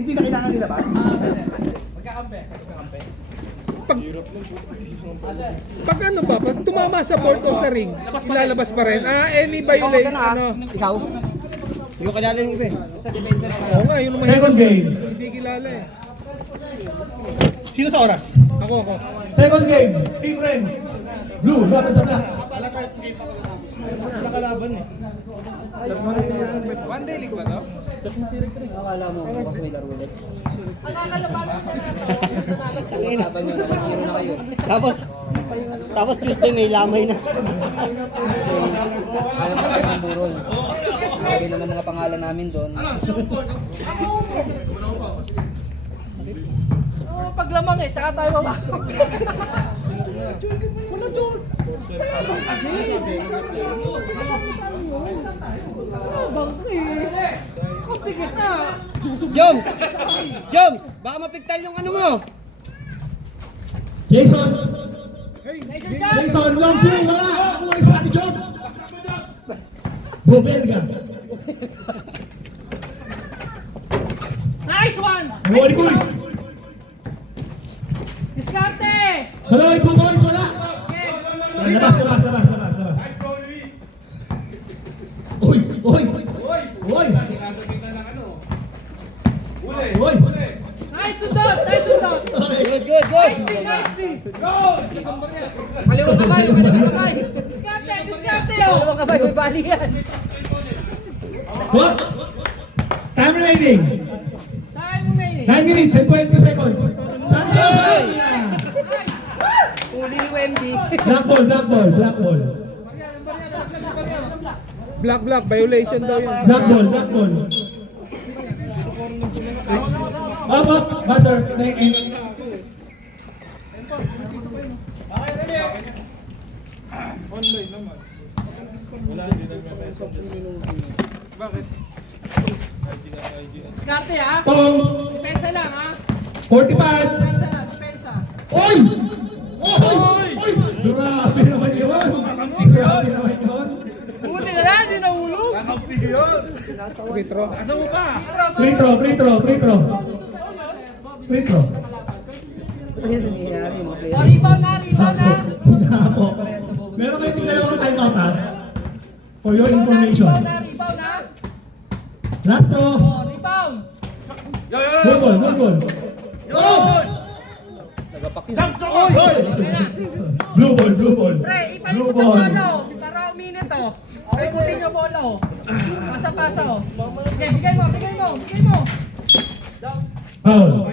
Hindi na kailangan nilabas. Magkakampi. Pag ano ba, pag tumama sa board o sa ring, ilalabas pa rin. Any violation, ano? Ikaw? Hindi ko kilala yung iba eh. Sa depensa na Oo nga, yun naman. Second game. Hindi kilala eh. Sino sa oras? Ako. Second game. Team Friends. Blue, laban sa black. Nakalaban eh. One day league ba to? Akala mo kasi may laro ulit. Sabi nyo, nakasiro na kayo. Tapos Tuesday may lamay na. Ayaw ko ng burol. Sabi naman mga pangalan namin doon. Paglamang eh, tsaka tayo mamasok. Joms! Baka mapigtal yung ano mo! Jason. Jason, long two, wala. Nakuha isa ni Jobs. Bobelga. Nice one! Nakuha ni Kuis. Diskarte! Hello, 2 points, wala. Labas. Uy. Nice sundot! Okay. Good! Nice D! Kaliwang kamay! Diskarte! Kaliwang kamay, may bali yan! What? Time remaining. Time remaining! 9 minutes and 20 seconds. Uli ni Wemby. Black ball. Black, violation daw yun. Black ball. Up, buzzer. Diskarte ha? Tong, Depensa lang ha? 45. Depensa! Oy! Grabe naman yun. Buti na lang, di nahulog! Retro. Free throw. Ano nangyayari mga player? Oh, rebound na! Apo. Meron kayo itong dalawang timeout ha? For your information. Rebound na! Last throw. Oh, rebound! Good ball. Oh! Nagapak yun. Blue ball. Pre, ipalit mo ng bolo! Para uminit oh! Okay, buti nyo bolo! Pasa oh! Okay, bigay mo! Foul.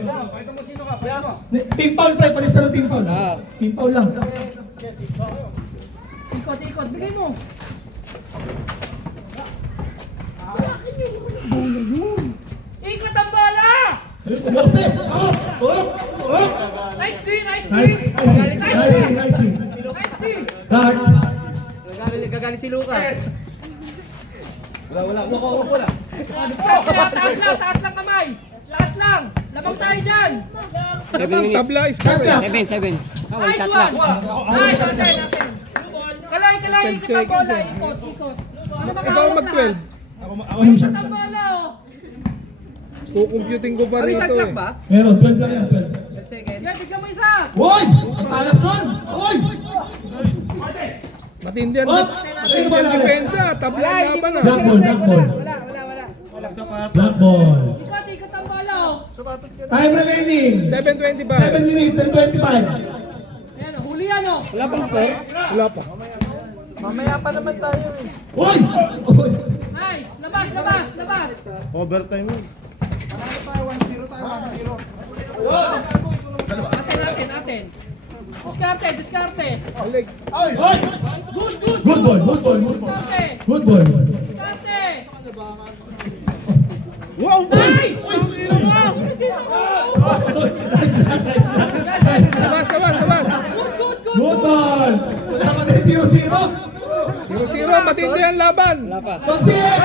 Team foul, pre. Palis na ng team foul. Team foul lang. Ikot, bigay mo! Ikot ang bola! Bose! Oh! Nice D! Nice D. Dart. Gagalit si Luka. Wala. Diskarte! Taas lang kamay! Taas lang! Labang tayo dyan! Tabla, score eh. 7. 7. Nice one! Nice one! Kalay! Ikot ang bola! Ikot! Ano ba Ikaw mag-12. Ikot ang bola oh! Kukumputing ko pa Ano rito isang clock eh. ba? Meron, 12 lang yan. 12 seconds. Yan, bigyan mo isa! Hoy! Talas nun! Hoy! Matindihan What? depensa. Tabla ang laban ah. Black ball. Black ball. Ikot ang bola oh! Time remaining. 7:25. 7 minutes and 25. Ayan oh, huli yan oh! Wala pang score? Wala pa. Mamaya pa naman tayo eh! Hoy! Nice! Labas! Overtime yun. Atin! Diskarte! Alig. Hoy! Good ball. Good ball. Diskarte! Wow! Nice! Sabas. Good ball. Wala ka din 0-0. 0-0. Matindi ang laban. Mag-sit!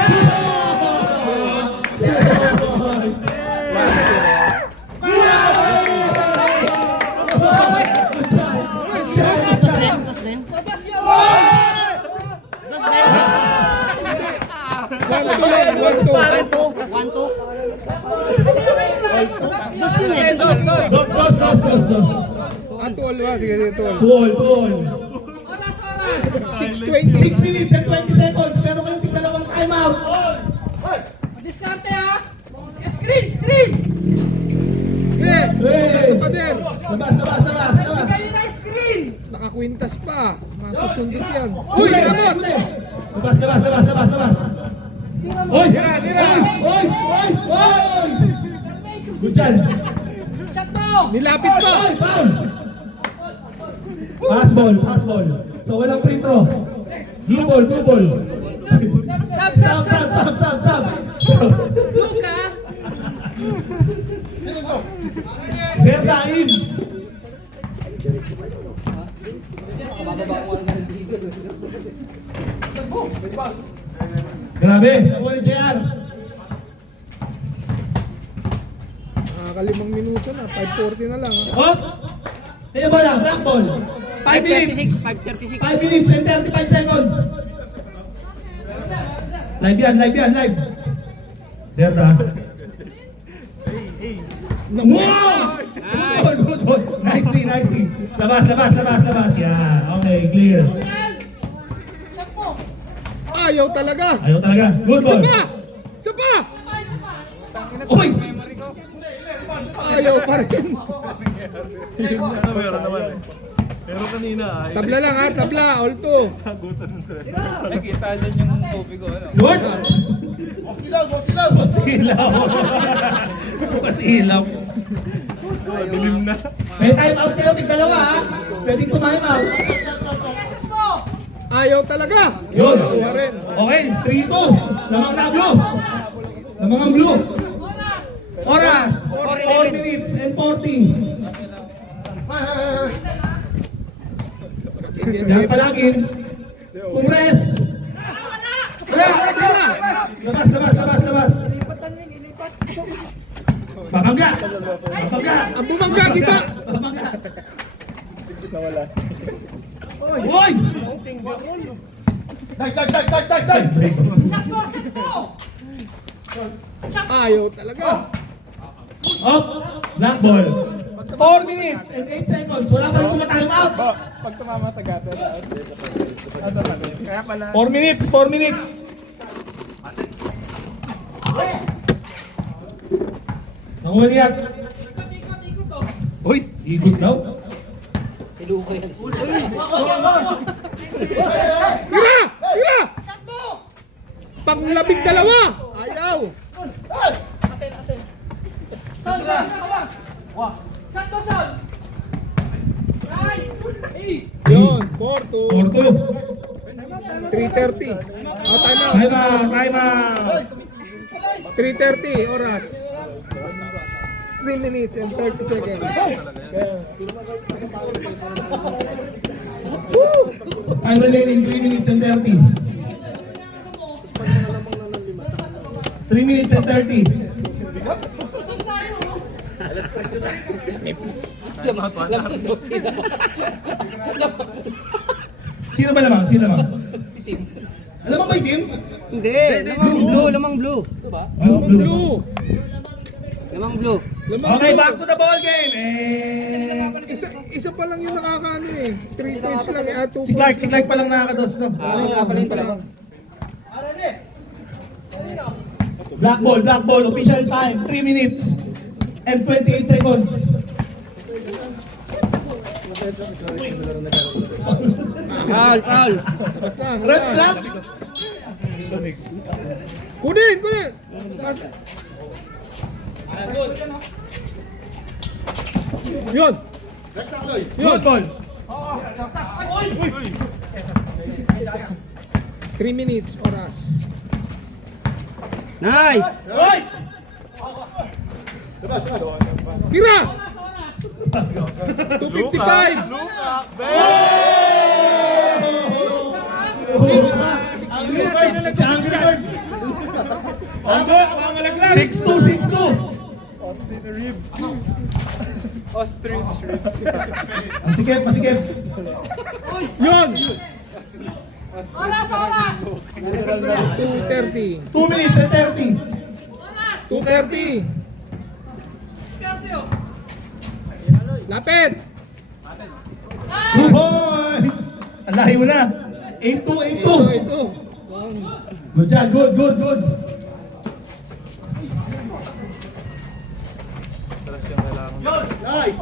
Labas yan! 1-2. 1-2. Dos, dos, dos, dos, dos. Tuol ba? Sige, tuol. Tuol, tuol. Oras, oras. 6:20. 6 minutes and 20 seconds. Meron kayong tigdalawang timeout. Diskarte ha. Screen, screen. Hey! Hey! Sa pader. Labas, labas, labas, labas. Kayo na screen. Nakakwintas pa. Masusundot yan. Uy, Uy, abot! Labas, labas, labas, labas, labas. Oy! Tira, tira. Oy! Oy! Oy! Good dyan. Shot mo. Nilapit pa. Oy! Foul! Pass ball, pass ball. So walang free throw. Blue ball, blue ball. Sab, Sab, sab, sab, sab, sab. Luka. Serta in. Bababa ko nga ng dito. Grabe, nakuha ni JR. Nakakalimang minuto na. 5:40 na lang. Ha? Oh! Kaya ba lang, rock ball. 5 minutes. 5:36. 5 minutes and 35 seconds. Live yan, live yan, live. Serta. Wow! Good ball, good ball. Nicely, nicely. Labas, labas, labas, labas. Yeah, okay, clear. Ayaw talaga. Ayaw talaga. Good Isa ball. pa! Isa pa! Uy! Ayaw pa rin. Meron naman eh. Pero kanina ay Tabla lang ha, tabla. All two. sagutan ng tres. Nakita niyan yung tubig ko. Ano? Good! Bukas ilaw, bukas ilaw. Bukas ilaw. Bukas ilaw. Dilim na. May time out kayo, tig-dalawa ha. Pwedeng time out. Ayaw talaga. Yun. Kuha rin. Okay, 3-2. Lamang na blue. Lamang ang blue. Oras. 4 minutes and 40. Yan palagin. Compress. Labas, labas, labas, labas. Babangga. Babangga. Ang bumangga, di ba? Babangga. Hoy! Ayaw talaga. Up. Black ball. 4 minutes and 8 seconds. Wala pa rin time out. Pag tumama sa gata sa kaya pala 4 minutes, 4 minutes. Nakuha niya. Uy, ikot daw. Si Luka yan. Tira! Tira! Panglabing dalawa! Ayaw! Shot mo, Sol. Nice. Hey. Yun, 4-2. 4-2. 3:30. Time out. Time out, time out. 3:30 oras. 3 minutes and 30 seconds. Time remaining 3 minutes and 30. 3 minutes and 30. Lamang daw sila. Sino ba lamang? Sino lamang? Alam mo ba yung team? Hindi, lamang blue, lamang blue. Oh, Blue. Lamang blue. Okay, back to the ball game. Eh, Isa pa lang yung nakakaano eh. 3 points lang eh. 2 si Clark pa lang nakakados, no? Nga pala yung talaga. Black ball, official time, 3 minutes and 28 seconds. Foul. Basta, Red flag? Kunin! Mas... Yun! Good ball. 3 minutes oras. Nice. Hoy! Tira! 255! Six two. ostrich ribs. Masikip. Yun! Oras, oras. 2:30. 2 minutes and 30. 2:30. Lapit! 2 points! Ang lahi mo na. 8-2, 8-2. Ito. Good yan, good, good, good. Nice!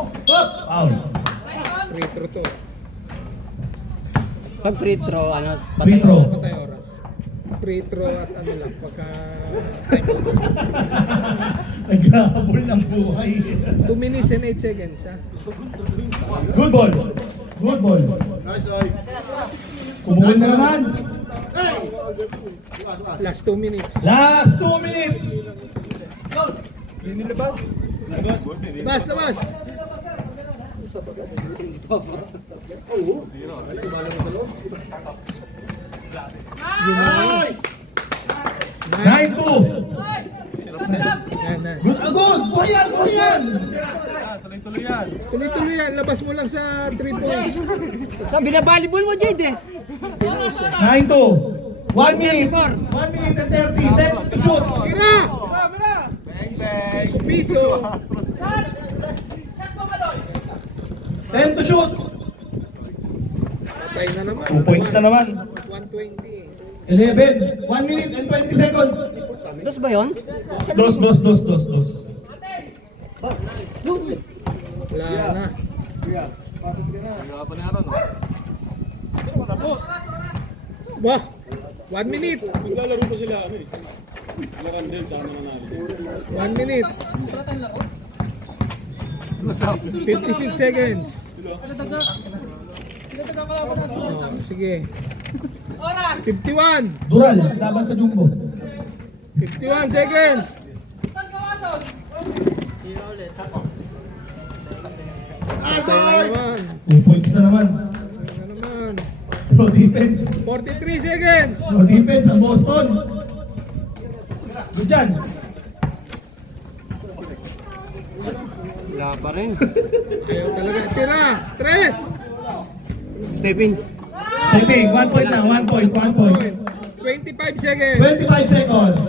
Foul. Free throw to. Pag free throw, ano, Free throw. Patay oras. Free throw at ano lang, pagka time out. Naghahabol ng buhay. 2 minutes and 8 seconds, ha? Good ball. Good ball. Kumukul na naman. Last 2 minutes. Last 2 minutes. Labas, labas! Nice! 9-2. Yan, yan. Good, good. Buhay yan, buhay yan. Tuloy-tuloy yan. Labas mo lang sa 3 points. Binabalibol mo, Jade eh. 9-2. 1 minute. 1 minute and 30. Time to shoot. Tira! Piso-piso. 10 to shoot. Patay na naman. 2 points na naman. 120. 11. 1 minute and 20 seconds. Dos ba yun? Dos. Wala na. Wah! 1 minute. Maglalaro pa sila, ano eh. Lakandel, tama na natin. 1 minute. 56 seconds. Oh, sige. 51. Dural, laban sa Jumbo. 51 seconds. Patay na naman. 2 points na naman. Patay na naman. No defense. 43 seconds. No defense ang Boston. Good dyan. Wala pa rin. Ayaw talaga. Tira. 3. Stepping. Stepping, 1 point lang, 1 point, 1 point. 25 seconds. 25 seconds.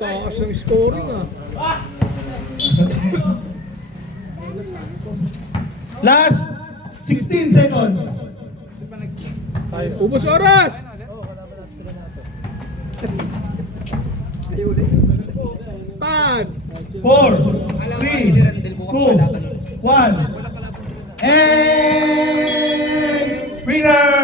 Takas ang scoring, ah. Last 16 seconds. Ubus oras. 5. 4, 3, 2, 1. And winner!